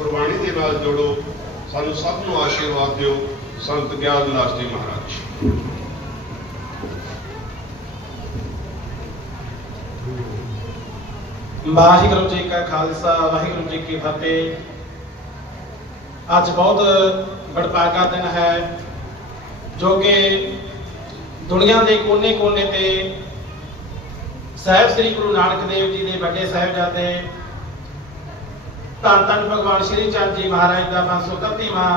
ਗੁਰਬਾਣੀ ਦੇ ਨਾਲ ਜੋੜੋ, ਸਾਨੂੰ ਸਭ ਨੂੰ ਆਸ਼ੀਰਵਾਦ ਦਿਓ, ਸੰਤ ਗਿਆਨ ਦਾਸ ਜੀ ਮਹਾਰਾਜ। ਵਾਹਿਗੁਰੂ ਜੀ ਕਾ ਖਾਲਸਾ, ਵਾਹਿਗੁਰੂ ਜੀ ਕੀ ਫਤਿਹ। ਅੱਜ ਬਹੁਤ ਬੜਪਾਗਾ ਦਿਨ ਹੈ, ਜੋ ਕਿ ਦੁਨੀਆ ਦੇ ਕੋਨੇ-ਕੋਨੇ ਤੇ ਸਾਹਿਬ ਸ੍ਰੀ ਗੁਰੂ ਨਾਨਕ ਦੇਵ ਜੀ ਦੇ ਵੱਡੇ ਸਾਹਿਬਜ਼ਾਦੇ ਧੰਨ ਧੰਨ ਭਗਵਾਨ ਸ਼੍ਰੀ ਚੰਦ ਜੀ ਮਹਾਰਾਜ ਦਾ 531ਵਾਂ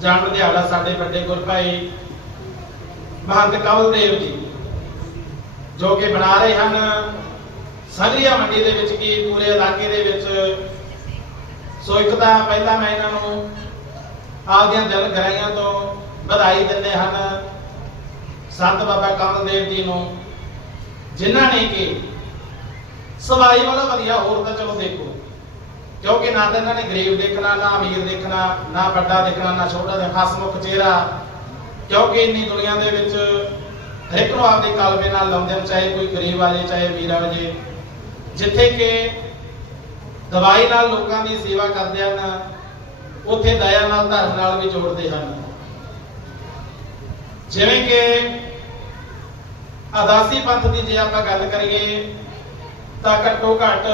ਜਨਮ ਦਿਹਾੜਾ ਸਾਡੇ ਵੱਡੇ ਗੁਰਭਾਈ ਮਹੰਤ ਕਵਲ ਦੇਵ ਜੀ, ਜੋ ਕਿ ਬਣਾ ਰਹੇ ਹਨ। ਸੰਗਰੀਆ ਮੰਡੀ ਦੇ ਵਿੱਚ ਕੀ, ਪੂਰੇ ਇਲਾਕੇ ਦੇ ਵਿੱਚ। ਸੋ ਇੱਕ ਤਾਂ ਪਹਿਲਾਂ ਮੈਂ ਇਹਨਾਂ ਨੂੰ ਆਪਦੀਆਂ ਦਿਲ ਗਰਾਈਆਂ ਤੋਂ ਵਧਾਈ ਦਿੰਦੇ ਹਨ। ਸੰਤ ਬਾਬਾ ਕਮਲਦੇਵ ਜੀ ਨੂੰ, ਜਿਨ੍ਹਾਂ ਨੇ ਕਿ ਸਵਾਈ ਵਾਲਾ ਵਧੀਆ ਹੋਰ ਤਾਂ ਚਲੋ ਦੇਖੋ। ਕਿਉਂਕਿ ਨਾ ਤਾਂ ਇਹਨਾਂ ਨੇ ਗਰੀਬ ਦੇਖਣਾ, ਨਾ ਅਮੀਰ ਦੇਖਣਾ, ਨਾ ਵੱਡਾ ਦੇਖਣਾ, ਨਾ ਛੋਟਾ ਦੇਖਣਾ ਹਸਮੁਖ ਚਿਹਰਾ। ਕਿਉਂਕਿ ਇੰਨੀ ਦੁਨੀਆ ਦੇ ਵਿੱਚ ਹਰੇਕ ਨੂੰ ਆਪਦੇ ਕਾਲਬੇ ਨਾਲ ਲਾਉਂਦੇ ਹਨ, ਚਾਹੇ ਕੋਈ ਗਰੀਬ ਆ ਜੇ ਚਾਹੇ ਅਮੀਰ ਆ ਜੇ ਜਿੱਥੇ ਕਿ ਦਵਾਈ ਨਾਲ ਲੋਕਾਂ ਦੀ ਸੇਵਾ ਕਰਦੇ ਹਨ, ਉੱਥੇ ਦਇਆ ਨਾਲ, ਧਰਮ ਨਾਲ ਵੀ ਜੋੜਦੇ ਹਨ। ਜਿਵੇਂ ਕਿ ਅਦਾਸੀ ਪੰਥ ਦੀ ਜੇ ਆਪਾਂ ਗੱਲ ਕਰੀਏ, ਤਾਂ ਘੱਟੋ ਘੱਟ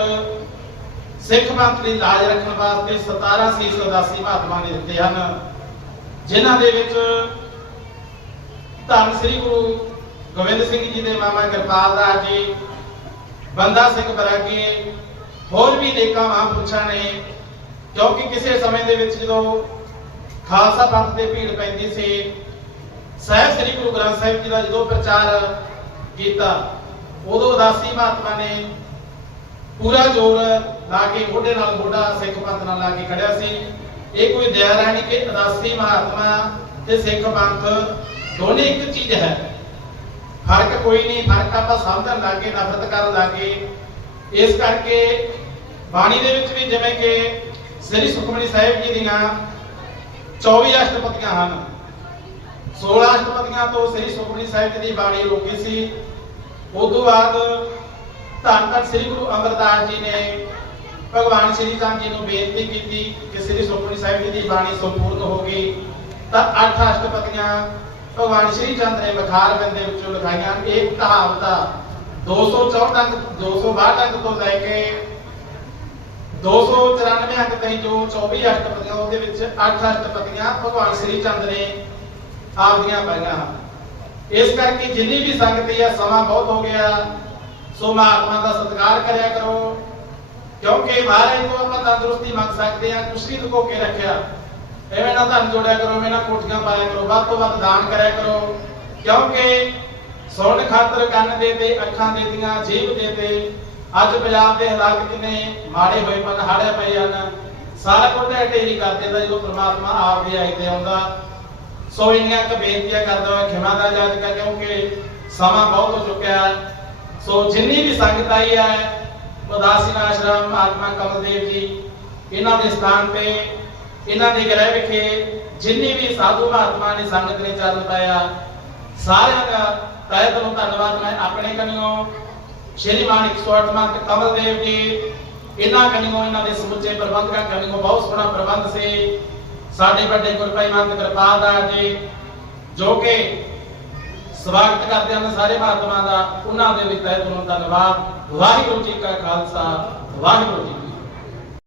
ਸਿੱਖ ਪੰਥ ਦੀ ਲਾਜ ਰੱਖਣ ਵਾਸਤੇ 17 ਸੀਸ ਉਦਾਸੀ ਮਹਾਤਮਾ ਨੇ ਦਿੱਤੇ ਹਨ, ਜਿਨ੍ਹਾਂ ਦੇ ਵਿੱਚ ਧੰਨ ਸ੍ਰੀ ਗੁਰੂ ਗੋਬਿੰਦ ਸਿੰਘ ਜੀ ਦੇ ਮਾਮਾ ਕਿਰਪਾਲ ਦਾਸ ਜੀ, ਬੰਦਾ ਸਿੰਘ ਬਰਾਗੀ, ਹੋਰ ਵੀ ਨੇਕਾਂ ਮਹਾਂਪੁਰਸ਼ਾਂ ਨੇ, ਕਿਉਂਕਿ ਕਿਸੇ ਸਮੇਂ ਦੇ ਵਿੱਚ ਜਦੋਂ ਖਾਲਸਾ ਪੰਥ ਤੇ ਭੀੜ ਪੈਂਦੀ ਸੀ, ਸਾਹਿਬ ਸ੍ਰੀ ਗੁਰੂ ਗ੍ਰੰਥ ਸਾਹਿਬ ਜੀ ਦਾ ਜਦੋਂ ਪ੍ਰਚਾਰ ਕੀਤਾ, ਉਦੋਂ ਉਦਾਸੀ ਮਹਾਤਮਾ ਨੇ ਪੂਰਾ ਜ਼ੋਰ ਲਾ ਕੇ ਮੋਢੇ ਨਾਲ ਮੋਢਾ ਸਿੱਖ ਪੰਥ ਨਾਲ ਲਾ ਕੇ ਖੜਿਆ ਸੀ। ਇਹ ਕੋਈ ਦਇਆ ਰਾਣੀ ਕਿ ਉਦਾਸੀ ਮਹਾਤਮਾ ਤੇ ਸਿੱਖ ਪੰਥ ਦੋਨੇ ਇੱਕ ਚੀਜ਼ ਹੈ। ਫ਼ਰਕ ਕੋਈ ਨਹੀਂ, ਫ਼ਰਕ ਆਪਾਂ ਸਮਝਣ ਲੱਗੇ ਨਫ਼ਰਤ ਕਰਨ ਲੱਗੇ ਇਸ ਕਰਕੇ ਬਾਣੀ ਦੇ ਵਿੱਚ ਵੀ ਜਿਵੇਂ ਕਿ ਸ੍ਰੀ ਸੁਖਮਨੀ ਸਾਹਿਬ ਜੀ ਦੀਆਂ 24 ਅਸ਼ਟਪਦੀਆਂ ਹਨ। 16 ਅਸ਼ਟਪਦੀਆਂ ਤੋਂ ਸ੍ਰੀ ਸੁਖਮਨੀ ਸਾਹਿਬ ਜੀ ਦੀ ਬਾਣੀ ਰੋਕੀ ਸੀ। ਉਸ ਤੋਂ ਬਾਅਦ ਧੰਨ ਧੰਨ ਸ੍ਰੀ ਗੁਰੂ ਅਮਰਦਾਸ ਜੀ ਨੇ ਭਗਵਾਨ ਸ੍ਰੀ ਚੰਦ ਜੀ ਨੂੰ ਬੇਨਤੀ ਕੀਤੀ ਕਿ ਸ੍ਰੀ ਸੁਖਮਨੀ ਸਾਹਿਬ ਜੀ ਦੀ ਬਾਣੀ ਸੰਪੂਰਨ ਹੋ ਗਈ। ਤਾਂ ਅੱਠ ਅਸ਼ਟਪਦੀਆਂ ਭਗਵਾਨ ਸ਼੍ਰੀ ਚੰਦ ਨੇ ਮਖਾਰ ਬੰਦੇ ਵਿੱਚੋਂ ਲਿਖਾਈਆਂ। ਇੱਕ ਕਹਾਵਤ ਆ 214 ਅੰਕ 262 ਅੰਕ ਤੋਂ ਲੈ ਕੇ 294 ਅੰਕ ਤਾਈਂ ਜੋ 24 ਅਸ਼ਟਪਦੀਆਂ, ਉਹਦੇ ਵਿੱਚ 8 ਅਸ਼ਟਪਦੀਆਂ ਭਗਵਾਨ ਸ਼੍ਰੀ ਚੰਦ ਨੇ ਆਪਦੀਆਂ ਪਾਈਆਂ। ਇਸ ਕਰਕੇ ਜਿੰਨੀ ਵੀ ਸੰਗਤ ਹੈ ਸਮਾਂ ਬਹੁਤ ਹੋ ਗਿਆ। ਸੋ ਮਹਾਤਮਾ ਦਾ ਸਤਿਕਾਰ ਕਰਿਆ ਕਰੋ। ਕਿਉਂਕਿ ਮਹਾਰਾਜ ਤੋਂ ਆਪਾਂ ਤੰਦਰੁਸਤੀ ਮੰਗ ਸਕਦੇ ਹਾਂ ਕੁਛ ਲੁਕੋ ਕੇ ਰੱਖਿਆ। ਐਵੇਂ ਨਾ ਧਨ ਜੋੜਿਆ ਕਰੋ, ਐਵੇਂ ਨਾ ਕੋਠੀਆਂ ਪਾਇਆ ਕਰੋ, ਵੱਧ ਤੋਂ ਵੱਧ ਦਾਨ ਕਰਿਆ ਕਰੋ। ਕਿਉਂਕਿ ਸੁਣ, ਖਾਤਰ, ਕੰਨ ਦੇ ਤੇ, ਅੱਖਾਂ ਦੇ ਦੀਆਂ, ਜੀਭ ਦੇ ਤੇ, ਅੱਜ ਪੰਜਾਬ ਦੇ ਹਾਲਾਤ ਕਿੰਨੇ ਮਾੜੇ ਹੋਏ ਪਨ ਹਾੜੇ ਪਏ ਹਨ। ਸਾਰਾ ਕੁਝ ਢੇਰੀ ਕਰ ਦਿੰਦਾ ਜਦੋਂ ਪ੍ਰਮਾਤਮਾ ਆਪ ਦੇ ਆਈ ਤੇ ਆਉਂਦਾ। ਸੋ ਇੰਨੀਆਂ ਕੁ ਬੇਨਤੀਆਂ ਕਰਦਾ ਹੋਇਆ, ਖਿਮਾ ਦਾ ਜਾਜ ਕਰ, ਕਿਉਂਕਿ ਸਮਾਂ ਬਹੁਤ ਹੋ ਚੁੱਕਿਆ। ਹੈ ਸੋ ਜਿੰਨੀ ਵੀ ਸੰਗਤ ਆਈ ਹੈ ਉਦਾਸੀਨ ਆਸ਼ਰਮ ਮਹਾਤਮਾ ਕਮਲਦੇਵ ਜੀ, ਇਹਨਾਂ ਦੇ ਸਥਾਨ ਤੇ, ਇਹਨਾਂ ਦੇ ਗ੍ਰਹਿ ਵਿਖੇ ਜਿੰਨੀ ਵੀ ਸਾਧੂ ਮਹਾਤਮਾ ਨੇ ਸੰਗਤ ਨੇ ਚਰਨ ਪਾਇਆ, ਸਾਰਿਆਂ ਦਾ ਤਹਿ ਦਿਲੋਂ ਧੰਨਵਾਦ ਮੈਂ ਆਪਣੇ ਕਨੀਓ, ਸ਼੍ਰੀ ਮਾਨ 108 ਮਹੰਤ ਕਮਲਦੇਵ ਜੀ, ਇਹਨਾਂ ਕਨੀਓ, ਇਹਨਾਂ ਦੇ ਸਮੁੱਚੇ ਪ੍ਰਬੰਧਕਾਂ ਕਨੀਓ, ਬਹੁਤ ਸੋਹਣਾ ਪ੍ਰਬੰਧ ਸੀ। ਸਾਡੇ ਵੱਡੇ ਗੁਰਪਾਈ ਮਹੰਤ ਕਿਰਪਾਲ ਦਾ ਜੀ, ਜੋ ਕਿ ਸਵਾਗਤ ਕਰਦੇ ਹਨ ਸਾਰੇ ਮਹਾਤਮਾ ਦਾ, ਉਹਨਾਂ ਦੇ ਵੀ ਤਹਿ ਦਿਲੋਂ ਧੰਨਵਾਦ ਵਾਹਿਗੁਰੂ ਜੀ ਕਾ ਖਾਲਸਾ, ਵਾਹਿਗੁਰੂ ਜੀ